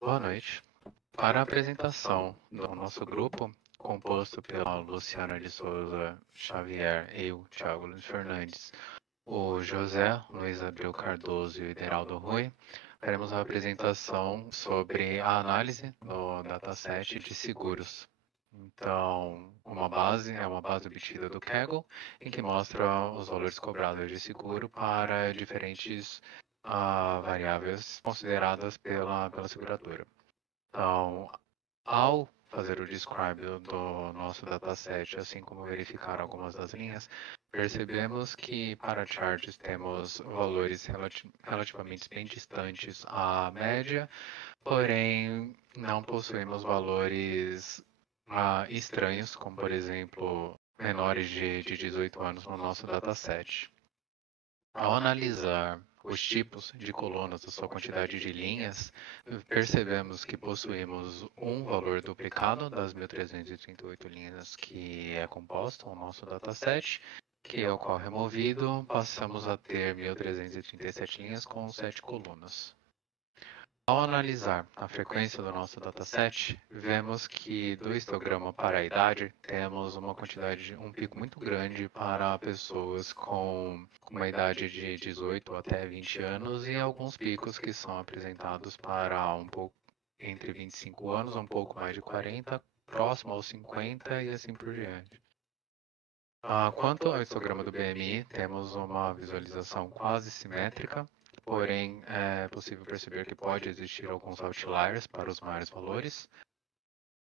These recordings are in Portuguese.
Boa noite. Para a apresentação do nosso grupo, composto pela Luciana de Souza Xavier, eu, Thiago Luiz Fernandes, o José Luiz Abreu Cardoso e o Ideraldo Rui, faremos uma apresentação sobre a análise do dataset de seguros. Então, uma base obtida do Kaggle, em que mostra os valores cobrados de seguro para diferentes variáveis consideradas pela seguradora. Então, ao fazer o describe do nosso dataset, assim como verificar algumas das linhas, percebemos que para charts temos valores relativamente bem distantes à média, porém não possuímos valores estranhos, como por exemplo menores de 18 anos no nosso dataset. Ao analisar os tipos de colunas da sua quantidade de linhas, percebemos que possuímos um valor duplicado das 1.338 linhas que é composto o nosso dataset, que ocorre removido, passamos a ter 1.337 linhas com 7 colunas. Ao analisar a frequência do nosso dataset, vemos que do histograma para a idade temos uma quantidade, um pico muito grande para pessoas com uma idade de 18 até 20 anos e alguns picos que são apresentados para um pouco entre 25 anos, um pouco mais de 40, próximo aos 50 e assim por diante. Quanto ao histograma do BMI, temos uma visualização quase simétrica, porém é possível perceber que pode existir alguns outliers para os maiores valores.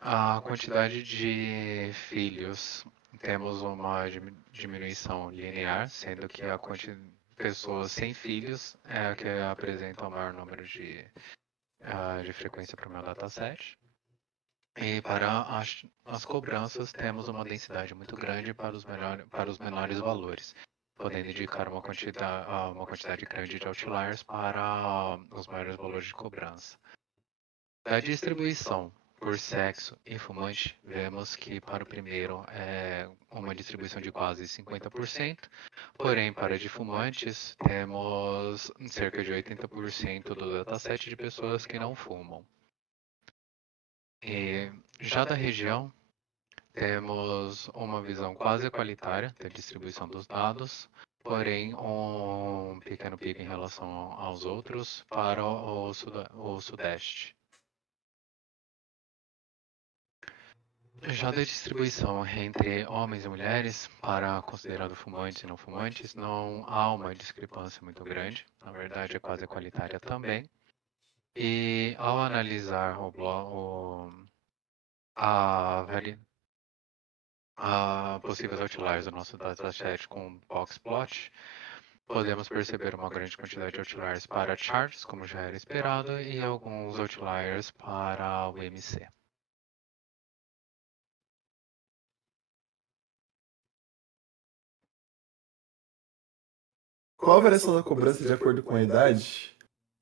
A quantidade de filhos, temos uma diminuição linear, sendo que a quantidade de pessoas sem filhos é a que apresenta o maior número de frequência para o meu dataset. E para as cobranças, temos uma densidade muito grande para os menores valores, podendo indicar uma quantidade grande de outliers para os maiores valores de cobrança. Da distribuição por sexo e fumante, vemos que para o primeiro é uma distribuição de quase 50%, porém para de fumantes temos cerca de 80% do dataset de pessoas que não fumam. E já da região, temos uma visão quase equalitária da distribuição dos dados, porém um pequeno pico em relação aos outros para o Sudeste. Já da distribuição entre homens e mulheres, para considerado fumantes e não fumantes, não há uma discrepância muito grande, na verdade é quase equalitária também. E ao analisar a, possíveis outliers do nosso dataset com boxplot, podemos perceber uma grande quantidade de outliers para charts, como já era esperado, e alguns outliers para o MC. Qual a variação da cobrança de acordo com a idade?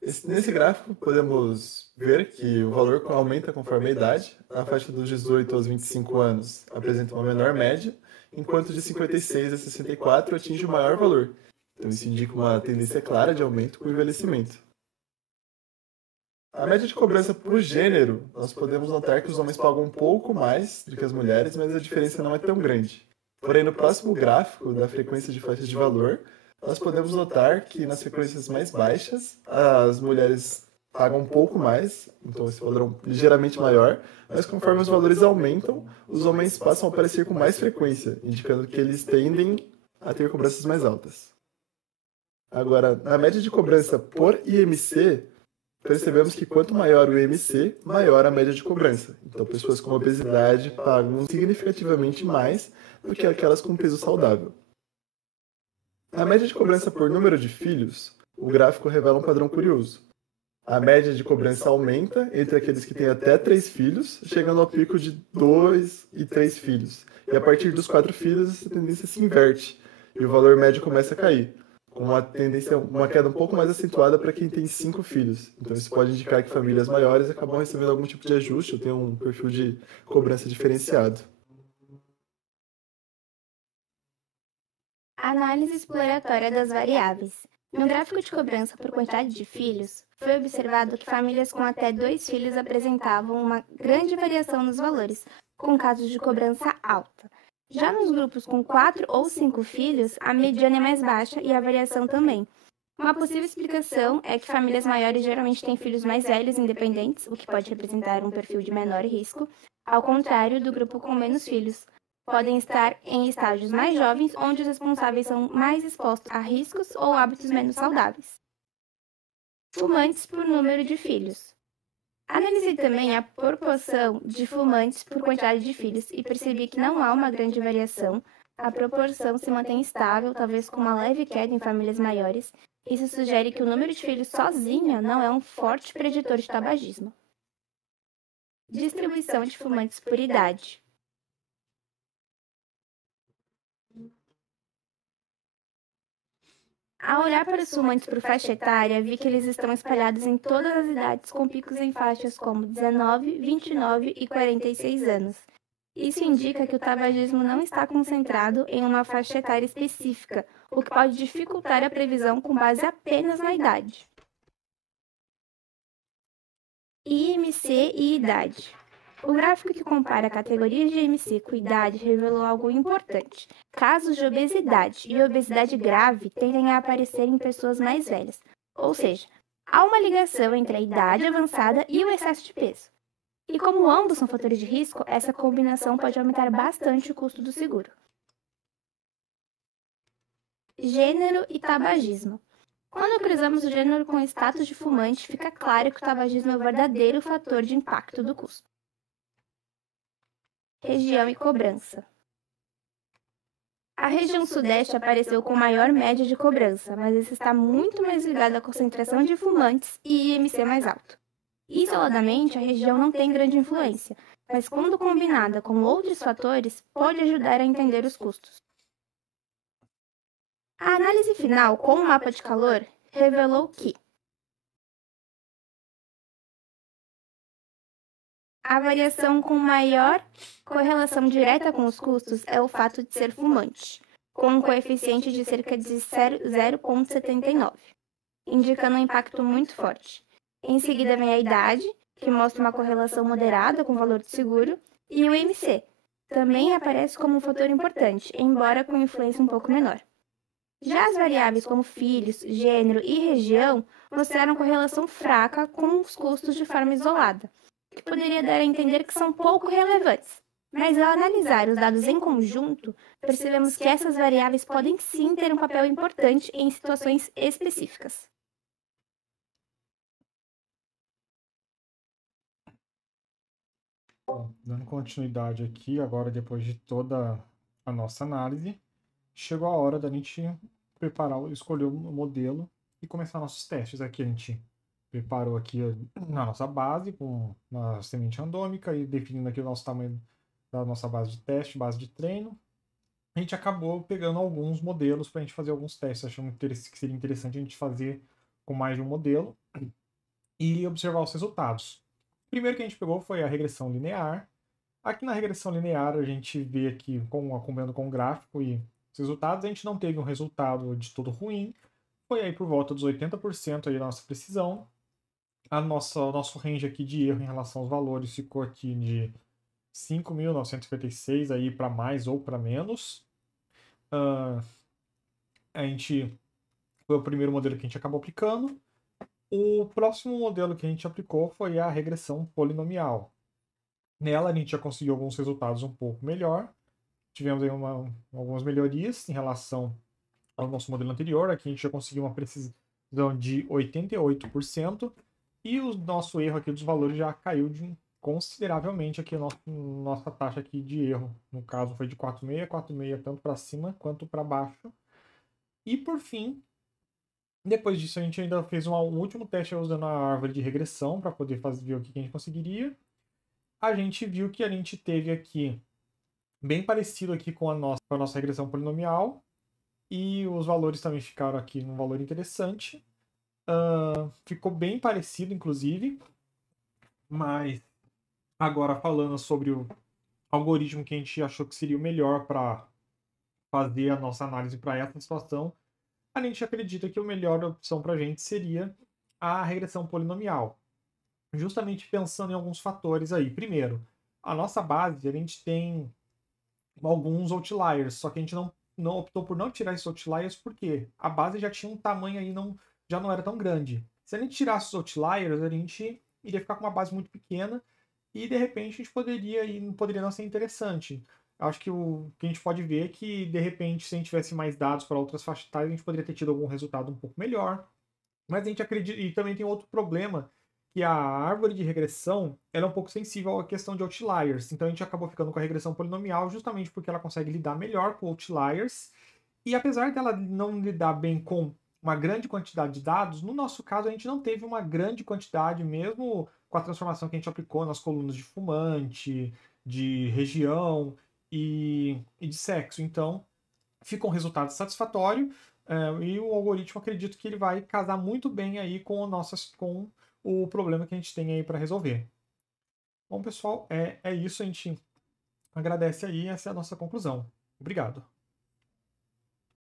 Nesse gráfico, podemos ver que o valor aumenta conforme a idade. Na faixa dos 18 aos 25 anos apresenta uma menor média, enquanto de 56 a 64 atinge o maior valor. Então, isso indica uma tendência clara de aumento com o envelhecimento. A média de cobrança por gênero, nós podemos notar que os homens pagam um pouco mais do que as mulheres, mas a diferença não é tão grande. Porém, no próximo gráfico da frequência de faixas de valor, nós podemos notar que nas frequências mais baixas, as mulheres pagam um pouco mais, então esse valor é ligeiramente maior, mas conforme os valores aumentam, os homens passam a aparecer com mais frequência, indicando que eles tendem a ter cobranças mais altas. Agora, na média de cobrança por IMC, percebemos que quanto maior o IMC, maior a média de cobrança. Então, pessoas com obesidade pagam significativamente mais do que aquelas com peso saudável. Na média de cobrança por número de filhos, o gráfico revela um padrão curioso. A média de cobrança aumenta entre aqueles que têm até 3 filhos, chegando ao pico de 2 e 3 filhos. E a partir dos 4 filhos, essa tendência se inverte e o valor médio começa a cair, com uma queda um pouco mais acentuada para quem tem 5 filhos. Então isso pode indicar que famílias maiores acabam recebendo algum tipo de ajuste ou têm um perfil de cobrança diferenciado. Análise exploratória das variáveis. No gráfico de cobrança por quantidade de filhos, foi observado que famílias com até 2 filhos apresentavam uma grande variação nos valores, com casos de cobrança alta. Já nos grupos com 4 ou 5 filhos, a mediana é mais baixa e a variação também. Uma possível explicação é que famílias maiores geralmente têm filhos mais velhos e independentes, o que pode representar um perfil de menor risco, ao contrário do grupo com menos filhos. Podem estar em estágios mais jovens, onde os responsáveis são mais expostos a riscos ou hábitos menos saudáveis. Fumantes por número de filhos. Analisei também a proporção de fumantes por quantidade de filhos e percebi que não há uma grande variação. A proporção se mantém estável, talvez com uma leve queda em famílias maiores. Isso sugere que o número de filhos sozinho não é um forte preditor de tabagismo. Distribuição de fumantes por idade. Ao olhar para os fumantes por faixa etária, vi que eles estão espalhados em todas as idades, com picos em faixas como 19, 29 e 46 anos. Isso indica que o tabagismo não está concentrado em uma faixa etária específica, o que pode dificultar a previsão com base apenas na idade. IMC e idade. O gráfico que compara categorias de IMC com idade revelou algo importante. Casos de obesidade e obesidade grave tendem a aparecer em pessoas mais velhas, ou seja, há uma ligação entre a idade avançada e o excesso de peso. E como ambos são fatores de risco, essa combinação pode aumentar bastante o custo do seguro. Gênero e tabagismo. Quando cruzamos o gênero com o status de fumante, fica claro que o tabagismo é o verdadeiro fator de impacto do custo. Região e cobrança. A região sudeste apareceu com maior média de cobrança, mas esse está muito mais ligado à concentração de fumantes e IMC mais alto. Isoladamente, a região não tem grande influência, mas quando combinada com outros fatores, pode ajudar a entender os custos. A análise final, com o mapa de calor, revelou que a variação com maior correlação direta com os custos é o fato de ser fumante, com um coeficiente de cerca de 0,79, indicando um impacto muito forte. Em seguida vem a idade, que mostra uma correlação moderada com o valor do seguro, e o IMC, também aparece como um fator importante, embora com influência um pouco menor. Já as variáveis como filhos, gênero e região mostraram correlação fraca com os custos de forma isolada, que poderia dar a entender que são pouco relevantes. Mas ao analisar os dados em conjunto, percebemos que essas variáveis podem sim ter um papel importante em situações específicas. Bom, dando continuidade aqui, agora depois de toda a nossa análise, chegou a hora da gente preparar, escolher o modelo e começar nossos testes. Aqui a gente preparou aqui na nossa base com uma semente randômica e definindo aqui o nosso tamanho da nossa base de teste, base de treino. A gente acabou pegando alguns modelos para a gente fazer alguns testes. Achamos que seria interessante a gente fazer com mais de um modelo e observar os resultados. O primeiro que a gente pegou foi a regressão linear. Aqui na regressão linear a gente vê aqui, acompanhando com o gráfico e os resultados, a gente não teve um resultado de todo ruim. Foi aí por volta dos 80% aí da nossa precisão. O nosso range aqui de erro em relação aos valores ficou aqui de 5.956 aí para mais ou para menos. A gente foi o primeiro modelo que a gente acabou aplicando. O próximo modelo que a gente aplicou foi a regressão polinomial. Nela a gente já conseguiu alguns resultados um pouco melhor. Tivemos aí algumas melhorias em relação ao nosso modelo anterior. Aqui a gente já conseguiu uma precisão de 88%. E o nosso erro aqui dos valores já caiu consideravelmente aqui, nossa taxa aqui de erro. No caso foi de 4,6 tanto para cima quanto para baixo. E por fim, depois disso a gente ainda fez um último teste usando a árvore de regressão para poder ver o que a gente conseguiria. A gente viu que a gente teve aqui bem parecido aqui com a nossa regressão polinomial. E os valores também ficaram aqui num valor interessante. Ficou bem parecido, inclusive. Mas agora falando sobre o algoritmo que a gente achou que seria o melhor para fazer a nossa análise para essa situação, a gente acredita que a melhor opção para a gente seria a regressão polinomial. Justamente pensando em alguns fatores aí. Primeiro, a nossa base, a gente tem alguns outliers, só que a gente não optou por não tirar esses outliers porque a base já tinha um tamanho aí, já não era tão grande. Se a gente tirasse os outliers, a gente iria ficar com uma base muito pequena e de repente a gente poderia não ser interessante. Eu acho que o que a gente pode ver é que, de repente, se a gente tivesse mais dados para outras faixas etárias, a gente poderia ter tido algum resultado um pouco melhor. Mas a gente acredita, e também tem outro problema, que a árvore de regressão ela é um pouco sensível à questão de outliers. Então a gente acabou ficando com a regressão polinomial justamente porque ela consegue lidar melhor com outliers. E apesar dela não lidar bem com uma grande quantidade de dados, no nosso caso a gente não teve uma grande quantidade, mesmo com a transformação que a gente aplicou nas colunas de fumante, de região e de sexo. Então fica um resultado satisfatório. E o algoritmo, acredito que ele vai casar muito bem aí com o problema que a gente tem aí para resolver. Bom, pessoal, é isso. A gente agradece aí. Essa é a nossa conclusão. Obrigado.